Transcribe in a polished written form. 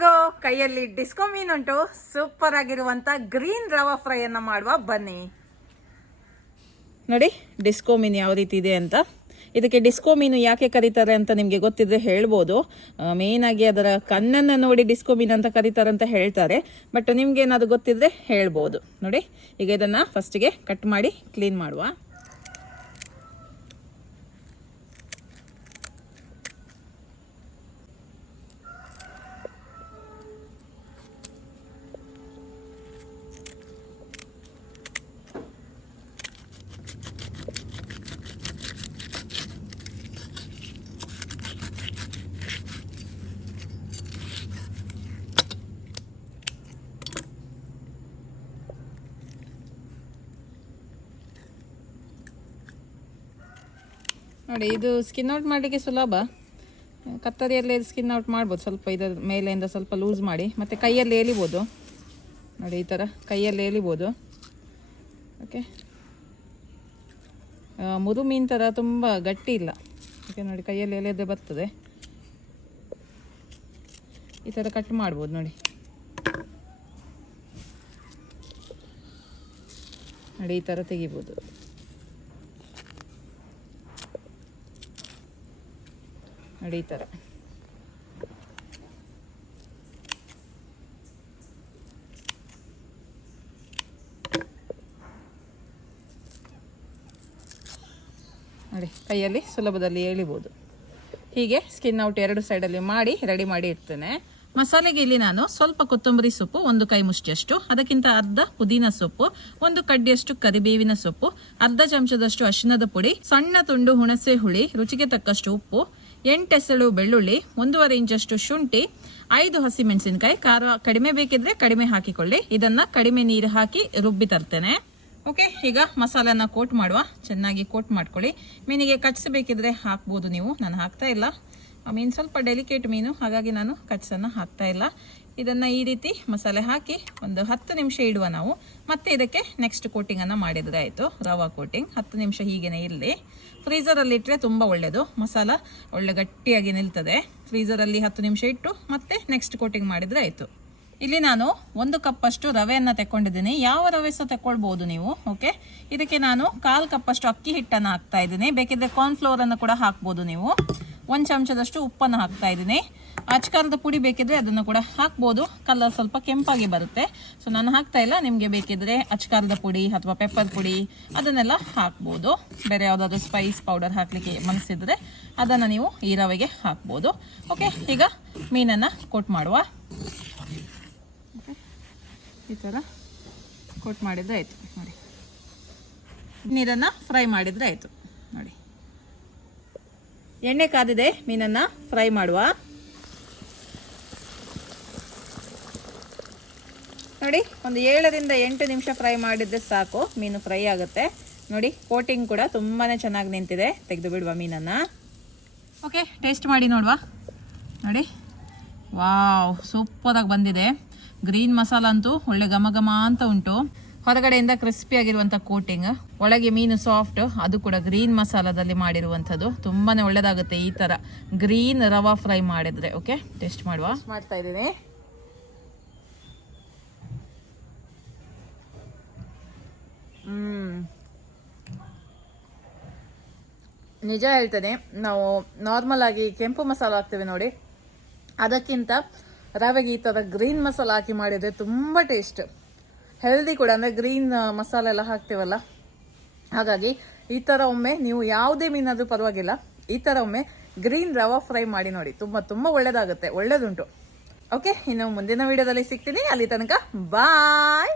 ಹೇಗೋ ಕೈಯಲ್ಲಿ disco ಮೀನುಂಟು. Super ಆಗಿರುವಂತ ಗ್ರೀನ್ ರವಾ ಫ್ರೈ ಅನ್ನ ಮಾಡುವ ಬನ್ನಿ. ನೋಡಿ ಡಿಸ್ಕೋ ಮೀನು ಯಾವ ರೀತಿ ಇದೆ ಅಂತ. ಇದಕ್ಕೆ ಡಿಸ್ಕೋ ಮೀನು ಯಾಕೆ ಕರೀತಾರೆ ಅಂತ ನಿಮಗೆ ಗೊತ್ತಿದ್ರೆ ಹೇಳ್ಬೋದು. ಮೇನ್ ಆಗಿ ಅದರ ಕಣ್ಣನ್ನು ನೋಡಿ ಡಿಸ್ಕೋ ಮೀನು ಅಂತ ಕರೀತಾರೆ ಅಂತ ಹೇಳ್ತಾರೆ. ಬಟ್ ನಿಮ್ಗೆ ಏನಾದ್ರು ಗೊತ್ತಿದ್ರೆ ಹೇಳ್ಬೋದು. ನೋಡಿ ಈಗ ಇದನ್ನ ಫಸ್ಟ್ಗೆ ಕಟ್ ಮಾಡಿ ಕ್ಲೀನ್ ಮಾಡುವ. ನೋಡಿ ಇದು ಸ್ಕಿನ್ ಔಟ್ ಮಾಡಲಿಕ್ಕೆ ಸುಲಭ. ಕತ್ತರಿಯಲ್ಲೇ ಸ್ಕಿನ್ ಔಟ್ ಮಾಡ್ಬೋದು. ಸ್ವಲ್ಪ ಇದರ ಮೇಲೆಯಿಂದ ಸ್ವಲ್ಪ ಲೂಸ್ ಮಾಡಿ ಮತ್ತು ಕೈಯಲ್ಲಿ ಎಳಿಬೋದು. ನೋಡಿ ಈ ಥರ ಕೈಯಲ್ಲಿ ಎಳಿಬೋದು. ಓಕೆ, ಮುರು ಮೀನು ಥರ ತುಂಬ ಗಟ್ಟಿ ಇಲ್ಲ. ಓಕೆ ನೋಡಿ ಕೈಯಲ್ಲಿ ಎಳೆದ್ರೆ ಬರ್ತದೆ. ಈ ಥರ ಕಟ್ ಮಾಡ್ಬೋದು. ನೋಡಿ ನೋಡಿ ಈ ಥರ ತೆಗಿಬೋದು. ನೋಡಿ ಈ ಥರ ನೋಡಿ ಕೈಯಲ್ಲಿ ಸುಲಭದಲ್ಲಿ ಎಳಿಬೋದು. ಹೀಗೆ ಸ್ಕಿನ್ ಔಟ್ ಎರಡು ಸೈಡಲ್ಲಿ ಮಾಡಿ ರೆಡಿ ಮಾಡಿ ಇಡ್ತೇನೆ. ಮಸಾಲೆಗೆ ಇಲ್ಲಿ ನಾನು ಸ್ವಲ್ಪ ಕೊತ್ತಂಬರಿ ಸೊಪ್ಪು, 1 ಕೈ ಮುಷ್ಟಿಯಷ್ಟು, ಅದಕ್ಕಿಂತ ಅರ್ಧ ಪುದೀನ ಸೊಪ್ಪು, 1 ಕಡ್ಡಿಯಷ್ಟು ಕರಿಬೇವಿನ ಸೊಪ್ಪು, ಅರ್ಧ ಚಮಚದಷ್ಟು ಅರಿಶಿಣದ ಪುಡಿ, ಸಣ್ಣ ತುಂಡು ಹುಣಸೆ ಹುಳಿ, ರುಚಿಗೆ ತಕ್ಕಷ್ಟು ಉಪ್ಪು, 8 ಎಸಳು ಬೆಳ್ಳುಳ್ಳಿ, 1.5 ಇಂಚಷ್ಟು ಶುಂಠಿ, 5 ಹಸಿಮೆಣಸಿನಕಾಯಿ. ಖಾರ ಕಡಿಮೆ ಬೇಕಿದ್ರೆ ಕಡಿಮೆ ಹಾಕಿಕೊಳ್ಳಿ. ಇದನ್ನ ಕಡಿಮೆ ನೀರು ಹಾಕಿ ರುಬ್ಬಿ ತರ್ತೇನೆ. ಓಕೆ, ಈಗ ಮಸಾಲೆನ ಕೋಟ್ ಮಾಡುವ. ಚೆನ್ನಾಗಿ ಕೋಟ್ ಮಾಡ್ಕೊಳ್ಳಿ. ಮೀನಿಗೆ ಕಚ್ಚಿಸಬೇಕಿದ್ರೆ ಹಾಕ್ಬೋದು ನೀವು. ನಾನು ಹಾಕ್ತಾ ಇಲ್ಲ. ಮೀನು ಸ್ವಲ್ಪ ಡೆಲಿಕೇಟ್ ಮೀನು, ಹಾಗಾಗಿ ನಾನು ಕಚ್ಸನ್ನು ಹಾಕ್ತಾ ಇಲ್ಲ. ಇದನ್ನು ಈ ರೀತಿ ಮಸಾಲೆ ಹಾಕಿ ಒಂದು 10 ನಿಮಿಷ ಇಡುವ ನಾವು. ಮತ್ತೆ ಇದಕ್ಕೆ ನೆಕ್ಸ್ಟ್ ಕೋಟಿಂಗನ್ನು ಮಾಡಿದರೆ ಆಯಿತು. ರವಾ ಕೋಟಿಂಗ್ 10 ನಿಮಿಷ ಹೀಗೇನೆ ಇರಲಿ. ಫ್ರೀಝರಲ್ಲಿ ಇಟ್ಟರೆ ತುಂಬ ಒಳ್ಳೆಯದು. ಮಸಾಲ ಒಳ್ಳೆ ಗಟ್ಟಿಯಾಗಿ ನಿಲ್ತದೆ. ಫ್ರೀಝರಲ್ಲಿ 10 ನಿಮಿಷ ಇಟ್ಟು ಮತ್ತೆ ನೆಕ್ಸ್ಟ್ ಕೋಟಿಂಗ್ ಮಾಡಿದರೆ ಆಯಿತು. ಇಲ್ಲಿ ನಾನು 1 ಕಪ್ಪಷ್ಟು ರವೆಯನ್ನು ತೆಕ್ಕೊಂಡಿದ್ದೀನಿ. ಯಾವ ರವೆ ಸಹ ತೆಕ್ಕೊಳ್ಬೋದು ನೀವು. ಓಕೆ, ಇದಕ್ಕೆ ನಾನು 1/4 ಕಪ್ಪಷ್ಟು ಅಕ್ಕಿ ಹಿಟ್ಟನ್ನು ಹಾಕ್ತಾ ಇದ್ದೀನಿ. ಬೇಕಿದ್ರೆ ಕಾರ್ನ್ಫ್ಲೋರನ್ನು ಕೂಡ ಹಾಕ್ಬೋದು ನೀವು. 1 ಚಮಚದಷ್ಟು ಉಪ್ಪನ್ನು ಹಾಕ್ತಾ ಇದ್ದೀನಿ. ಅಚ್ಕಾರದ ಪುಡಿ ಬೇಕಿದ್ರೆ ಅದನ್ನು ಕೂಡ ಹಾಕ್ಬೋದು. ಕಲರ್ ಸ್ವಲ್ಪ ಕೆಂಪಾಗಿ ಬರುತ್ತೆ. ಸೊ ನಾನು ಹಾಕ್ತಾ ಇಲ್ಲ. ನಿಮಗೆ ಬೇಕಿದ್ರೆ ಅಚ್ಕಾರದ ಪುಡಿ ಅಥವಾ ಪೆಪ್ಪರ್ ಪುಡಿ ಅದನ್ನೆಲ್ಲ ಹಾಕ್ಬೋದು. ಬೇರೆ ಯಾವುದಾದ್ರೂ ಸ್ಪೈಸ್ ಪೌಡರ್ ಹಾಕಲಿಕ್ಕೆ ಮನಸ್ಸಿದ್ರೆ ಅದನ್ನು ನೀವು ಈ ರವೆಗೆ ಹಾಕ್ಬೋದು. ಓಕೆ, ಈಗ ಮೀನನ್ನು ಕೋಟ್ ಮಾಡುವ. ಈ ಥರ ಕೋಟ್ ಮಾಡಿದರೆ ಆಯಿತು. ನೋಡಿ ನೀರನ್ನು ಫ್ರೈ ಮಾಡಿದರೆ ಆಯಿತು. ನೋಡಿ ಎಣ್ಣೆ ಕಾದಿದೆ. ಮೀನನ್ನು ಫ್ರೈ ಮಾಡುವ. ನೋಡಿ ಒಂದು 7 ರಿಂದ 8 ನಿಮಿಷ ಫ್ರೈ ಮಾಡಿದ್ರೆ ಸಾಕು, ಮೀನು ಫ್ರೈ ಆಗುತ್ತೆ. ನೋಡಿ ಕೋಟಿಂಗ್ ಕೂಡ ತುಂಬಾ ಚೆನ್ನಾಗಿ ನಿಂತಿದೆ. ತೆಗೆದು ಬಿಡುವ ಮೀನನ್ನು. ಓಕೆ, ಟೇಸ್ಟ್ ಮಾಡಿ ನೋಡುವ. ನೋಡಿ, ವಾವ್, ಸೂಪರಾಗಿ ಬಂದಿದೆ. ಗ್ರೀನ್ ಮಸಾಲ ಅಂತೂ ಒಳ್ಳೆ ಘಮ ಘಮ ಅಂತ ಉಂಟು. ಹೊರಗಡೆಯಿಂದ ಕ್ರಿಸ್ಪಿ ಆಗಿರುವಂಥ ಕೋಟಿಂಗ್, ಒಳಗೆ ಮೀನು ಸಾಫ್ಟ್, ಅದು ಕೂಡ ಗ್ರೀನ್ ಮಸಾಲದಲ್ಲಿ ಮಾಡಿರುವಂಥದ್ದು. ತುಂಬಾ ಒಳ್ಳೆಯದಾಗುತ್ತೆ ಈ ಥರ ಗ್ರೀನ್ ರವಾ ಫ್ರೈ ಮಾಡಿದರೆ. ಓಕೆ, ಟೇಸ್ಟ್ ಮಾಡುವ. ಮಾಡ್ತಾ ಇದ್ದೀನಿ. ನಿಜ ಹೇಳ್ತೇನೆ, ನಾವು ನಾರ್ಮಲ್ ಆಗಿ ಕೆಂಪು ಮಸಾಲ ಹಾಕ್ತೇವೆ ನೋಡಿ, ಅದಕ್ಕಿಂತ ರವೆಗೆ ಈ ಥರ ಗ್ರೀನ್ ಮಸಾಲ ಹಾಕಿ ಮಾಡಿದರೆ ತುಂಬ ಟೇಸ್ಟ್. ಹೆಲ್ದಿ ಕೂಡ, ಅಂದರೆ ಗ್ರೀನ್ ಮಸಾಲೆ ಎಲ್ಲ ಹಾಕ್ತೇವಲ್ಲ, ಹಾಗಾಗಿ ಈ ಥರ ಒಮ್ಮೆ ನೀವು ಯಾವುದೇ ಮೀನಾದರೂ ಪರವಾಗಿಲ್ಲ, ಈ ಥರ ಒಮ್ಮೆ ಗ್ರೀನ್ ರವಾ ಫ್ರೈ ಮಾಡಿ ನೋಡಿ. ತುಂಬ ಒಳ್ಳೆಯದಾಗುತ್ತೆ, ಒಳ್ಳೆಯದುಂಟು. ಓಕೆ, ಇನ್ನು ಮುಂದಿನ ವಿಡಿಯೋದಲ್ಲಿ ಸಿಗ್ತೀನಿ. ಅಲ್ಲಿ ತನಕ ಬಾಯ್.